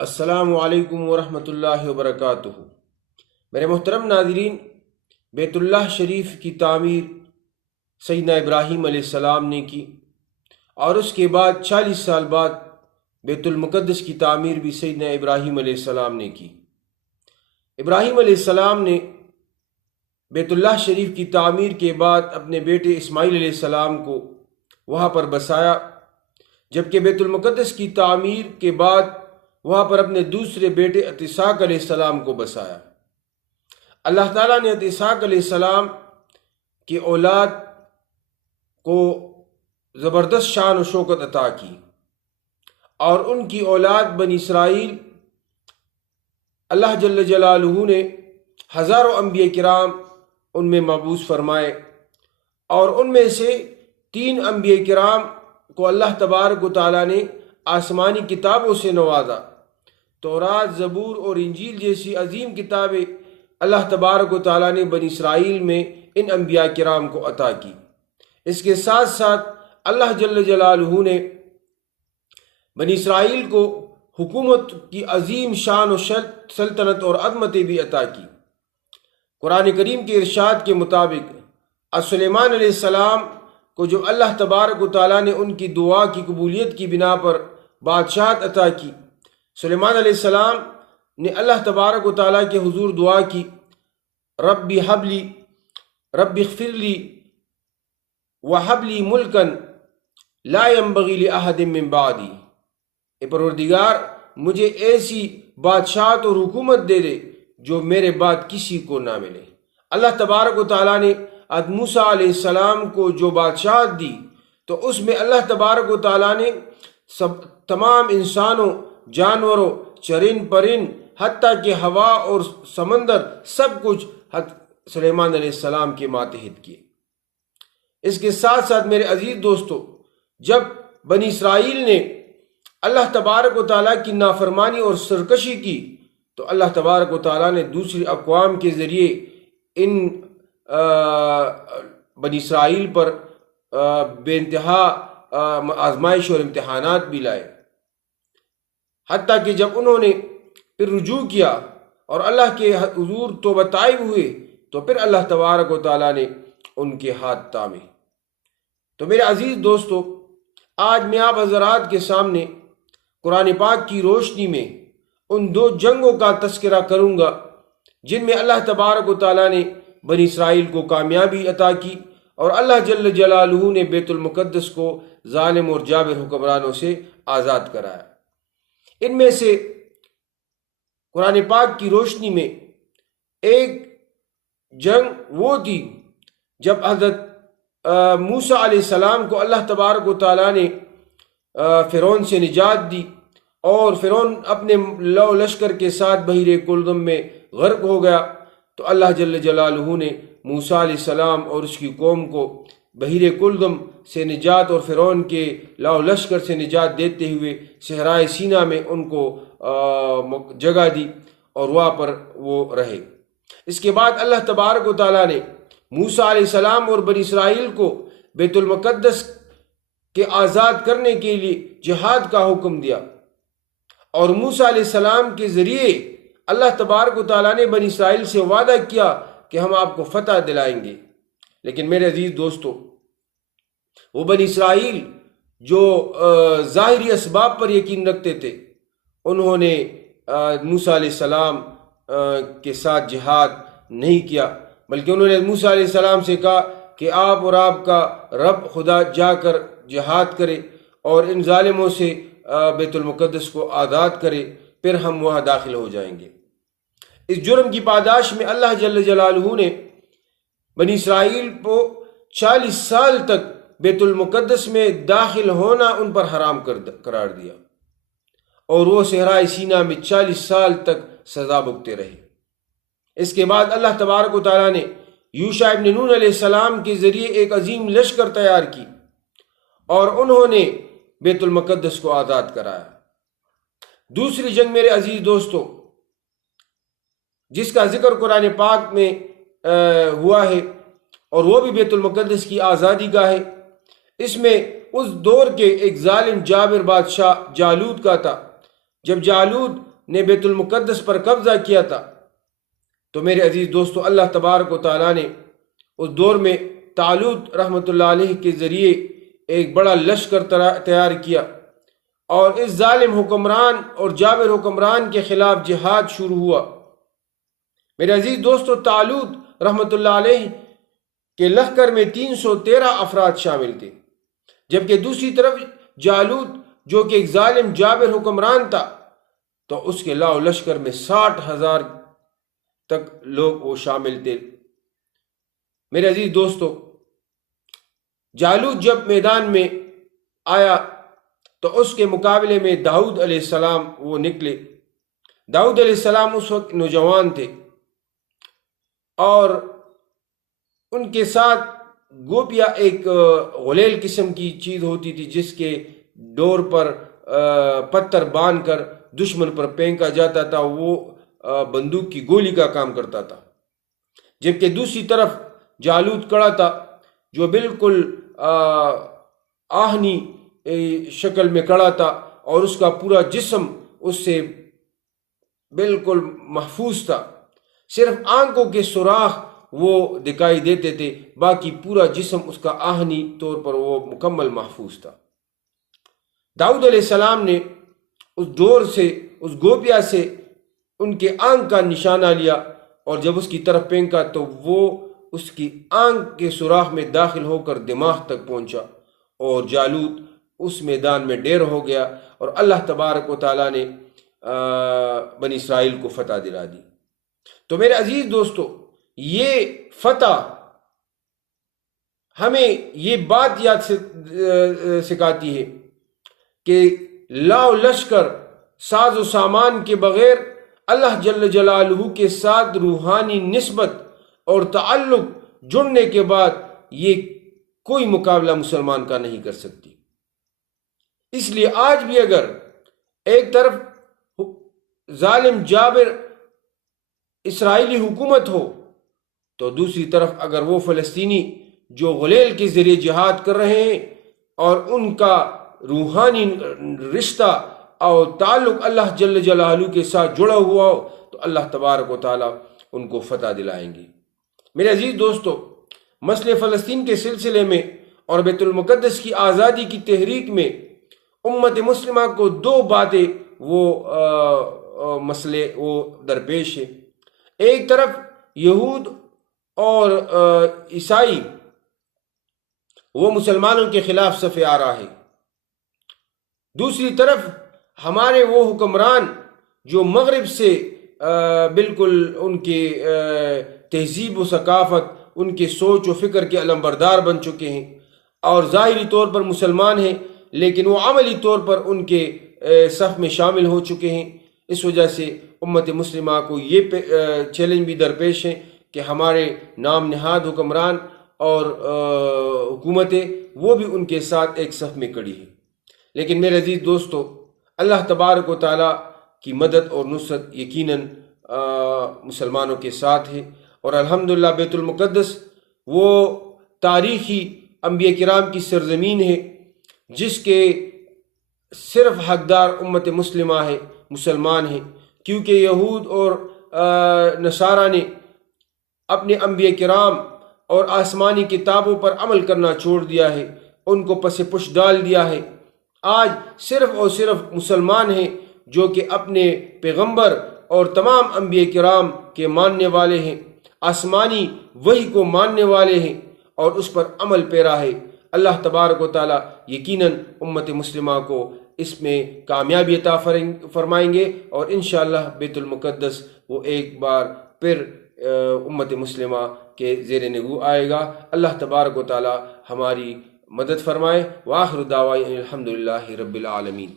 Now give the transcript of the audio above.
السلام علیکم ورحمۃ اللہ وبرکاتہ۔ میرے محترم ناظرین، بیت اللہ شریف کی تعمیر سیدنا ابراہیم علیہ السلام نے کی، اور اس کے بعد 40 سال بعد بیت المقدس کی تعمیر بھی سیدنا ابراہیم علیہ السلام نے کی۔ ابراہیم علیہ السلام نے بیت اللہ شریف کی تعمیر کے بعد اپنے بیٹے اسماعیل علیہ السلام کو وہاں پر بسایا، جبکہ بیت المقدس کی تعمیر کے بعد وہاں پر اپنے دوسرے بیٹے اسحاق علیہ السلام کو بسایا۔ اللہ تعالیٰ نے اسحاق علیہ السلام کی اولاد کو زبردست شان و شوکت عطا کی، اور ان کی اولاد بنی اسرائیل اللہ جل جلالہ نے ہزاروں انبیاء کرام ان میں مبعوث فرمائے، اور ان میں سے 3 انبیاء کرام کو اللہ تبارک و تعالیٰ نے آسمانی کتابوں سے نوازا۔ تورات، زبور اور انجیل جیسی عظیم کتابیں اللہ تبارک و تعالیٰ نے بنی اسرائیل میں ان انبیاء کرام کو عطا کی۔ اس کے ساتھ ساتھ اللہ جل جلالہ نے بنی اسرائیل کو حکومت کی عظیم شان و سلطنت اور عظمتیں بھی عطا کی۔ قرآن کریم کے ارشاد کے مطابق سلیمان علیہ السلام کو جو اللہ تبارک و تعالیٰ نے ان کی دعا کی قبولیت کی بنا پر بادشاہت عطا کی، سلیمان علیہ السلام نے اللہ تبارک و تعالیٰ کے حضور دعا کی، ربی حبلی ربی اغفر لی وحبلی ملکن لا ينبغی لأحد من بعدی، اے پروردگار مجھے ایسی بادشاہت اور حکومت دے دے جو میرے بعد کسی کو نہ ملے۔ اللہ تبارک و تعالیٰ نے موسیٰ علیہ السلام کو جو بادشاہت دی، تو اس میں اللہ تبارک و تعالیٰ نے تمام انسانوں، جانوروں، چرند پرند، حتیٰ کہ ہوا اور سمندر، سب کچھ سلیمان علیہ السلام کے ماتحت کیے۔ اس کے ساتھ ساتھ میرے عزیز دوستو، جب بنی اسرائیل نے اللہ تبارک و تعالیٰ کی نافرمانی اور سرکشی کی، تو اللہ تبارک و تعالیٰ نے دوسری اقوام کے ذریعے ان بنی اسرائیل پر بے انتہا آزمائش اور امتحانات بھی لائے، حتیٰ کہ جب انہوں نے پھر رجوع کیا اور اللہ کے حضور توبہ طائب ہوئے، تو پھر اللہ تبارک و تعالیٰ نے ان کے ہاتھ تھامے۔ تو میرے عزیز دوستو، آج میں آپ حضرات کے سامنے قرآن پاک کی روشنی میں ان 2 جنگوں کا تذکرہ کروں گا جن میں اللہ تبارک و تعالیٰ نے بنی اسرائیل کو کامیابی عطا کی، اور اللہ جل جلالہ نے بیت المقدس کو ظالم اور جابر حکمرانوں سے آزاد کرایا۔ ان میں سے قرآن پاک کی روشنی میں ایک جنگ وہ تھی جب حضرت موسیٰ علیہ السلام کو اللہ تبارک و تعالیٰ نے فرعون سے نجات دی، اور فرعون اپنے لو لشکر کے ساتھ بحیرہ کلدم میں غرق ہو گیا، تو اللہ جل جلالہ نے موسیٰ علیہ السلام اور اس کی قوم کو بحیرہ کلدم سے نجات اور فرعون کے لو لشکر سے نجات دیتے ہوئے صحرائے سینا میں ان کو جگہ دی، اور وہاں پر وہ رہے۔ اس کے بعد اللہ تبارک و تعالیٰ نے موسیٰ علیہ السلام اور بنی اسرائیل کو بیت المقدس کے آزاد کرنے کے لیے جہاد کا حکم دیا، اور موسیٰ علیہ السلام کے ذریعے اللہ تبارک و تعالیٰ نے بنی اسرائیل سے وعدہ کیا کہ ہم آپ کو فتح دلائیں گے۔ لیکن میرے عزیز دوستو، وہ بنی اسرائیل جو ظاہری اسباب پر یقین رکھتے تھے، انہوں نے موسیٰ علیہ السلام کے ساتھ جہاد نہیں کیا، بلکہ انہوں نے موسیٰ علیہ السلام سے کہا کہ آپ اور آپ کا رب خدا جا کر جہاد کرے اور ان ظالموں سے بیت المقدس کو آزاد کرے، پھر ہم وہاں داخل ہو جائیں گے۔ اس جرم کی پاداش میں اللہ جل جلالہ نے بنی اسرائیل کو 40 سال تک بیت المقدس میں داخل ہونا ان پر حرام قرار دیا، اور وہ صحرائے سینا میں 40 سال تک سزا بھگتے رہے۔ اس کے بعد اللہ تبارک و تعالیٰ نے یوشع ابن نون علیہ السلام کے ذریعے ایک عظیم لشکر تیار کی، اور انہوں نے بیت المقدس کو آزاد کرایا۔ دوسری جنگ میرے عزیز دوستو، جس کا ذکر قرآن پاک میں ہوا ہے، اور وہ بھی بیت المقدس کی آزادی کا ہے، اس میں اس دور کے ایک ظالم جابر بادشاہ جالوت کا تھا، جب جالوت نے بیت المقدس پر قبضہ کیا تھا تو میرے عزیز دوستو اللہ تبارک و تعالیٰ نے اس دور میں طالوت رحمۃ اللہ علیہ کے ذریعے ایک بڑا لشکر تیار کیا اور اس ظالم حکمران اور جابر حکمران کے خلاف جہاد شروع ہوا۔ میرے عزیز دوستو طالوت رحمۃ اللہ علیہ کے لشکر میں 313 افراد شامل تھے، جبکہ دوسری طرف جالوت جو کہ ایک ظالم جابر حکمران تھا تو اس کے لاؤ لشکر میں 60,000 تک لوگ وہ شامل تھے۔ میرے عزیز دوستو جالوت جب میدان میں آیا تو اس کے مقابلے میں داؤد علیہ السلام وہ نکلے۔ داؤد علیہ السلام اس وقت نوجوان تھے اور ان کے ساتھ گوپیا ایک غلیل قسم کی چیز ہوتی تھی جس کے ڈور پر پتھر باندھ کر دشمن پر پھینکا جاتا تھا، وہ بندوق کی گولی کا کام کرتا تھا، جبکہ دوسری طرف جالوت کڑا تھا جو بالکل آہنی شکل میں کڑا تھا اور اس کا پورا جسم اس سے بالکل محفوظ تھا، صرف آنکھوں کے سوراخ وہ دکھائی دیتے تھے، باقی پورا جسم اس کا آہنی طور پر وہ مکمل محفوظ تھا۔ داؤد علیہ السلام نے اس ڈور سے، اس گوپیا سے ان کے آنکھ کا نشانہ لیا اور جب اس کی طرف پھینکا تو وہ اس کی آنکھ کے سوراخ میں داخل ہو کر دماغ تک پہنچا اور جالوت اس میدان میں ڈیر ہو گیا اور اللہ تبارک و تعالیٰ نے بنی اسرائیل کو فتح دلا دی۔ تو میرے عزیز دوستو یہ فتح ہمیں یہ بات یاد سکھاتی ہے کہ لاؤ لشکر ساز و سامان کے بغیر اللہ جل جلالہ کے ساتھ روحانی نسبت اور تعلق جڑنے کے بعد یہ کوئی مقابلہ مسلمان کا نہیں کر سکتی۔ اس لیے آج بھی اگر ایک طرف ظالم جابر اسرائیلی حکومت ہو تو دوسری طرف اگر وہ فلسطینی جو غلیل کے ذریعے جہاد کر رہے ہیں اور ان کا روحانی رشتہ اور تعلق اللہ جل جلالہ کے ساتھ جڑا ہوا ہو تو اللہ تبارک و تعالیٰ ان کو فتح دلائیں گے۔ میرے عزیز دوستو مسئلے فلسطین کے سلسلے میں اور بیت المقدس کی آزادی کی تحریک میں امت مسلمہ کو دو باتیں وہ مسئلے وہ درپیش ہیں۔ ایک طرف یہود اور عیسائی وہ مسلمانوں کے خلاف صف آ رہا ہے، دوسری طرف ہمارے وہ حکمران جو مغرب سے بالکل ان کے تہذیب و ثقافت، ان کے سوچ و فکر کے علمبردار بن چکے ہیں اور ظاہری طور پر مسلمان ہیں لیکن وہ عملی طور پر ان کے صف میں شامل ہو چکے ہیں۔ اس وجہ سے امت مسلمہ کو یہ چیلنج بھی درپیش ہے کہ ہمارے نام نہاد حکمران اور حکومتیں وہ بھی ان کے ساتھ ایک صف میں کڑی ہیں۔ لیکن میرے عزیز دوستو اللہ تبارک و تعالیٰ کی مدد اور نصرت یقیناً مسلمانوں کے ساتھ ہے اور الحمدللہ بیت المقدس وہ تاریخی انبیاء کرام کی سرزمین ہے جس کے صرف حقدار امت مسلمہ ہے، مسلمان ہیں، کیونکہ یہود اور نصارہ نے اپنے انبیاء کرام اور آسمانی کتابوں پر عمل کرنا چھوڑ دیا ہے، ان کو پس پش ڈال دیا ہے۔ آج صرف اور صرف مسلمان ہیں جو کہ اپنے پیغمبر اور تمام انبیاء کرام کے ماننے والے ہیں، آسمانی وحی کو ماننے والے ہیں اور اس پر عمل پیرا ہے۔ اللہ تبارک و تعالیٰ یقیناً امت مسلمہ کو اس میں کامیابی عطا فرمائیں گے اور انشاءاللہ بیت المقدس وہ ایک بار پھر امت مسلمہ کے زیر نگو آئے گا۔ اللہ تبارک و تعالیٰ ہماری مدد فرمائے۔ وآخر دعوانا الحمدللہ رب العالمین۔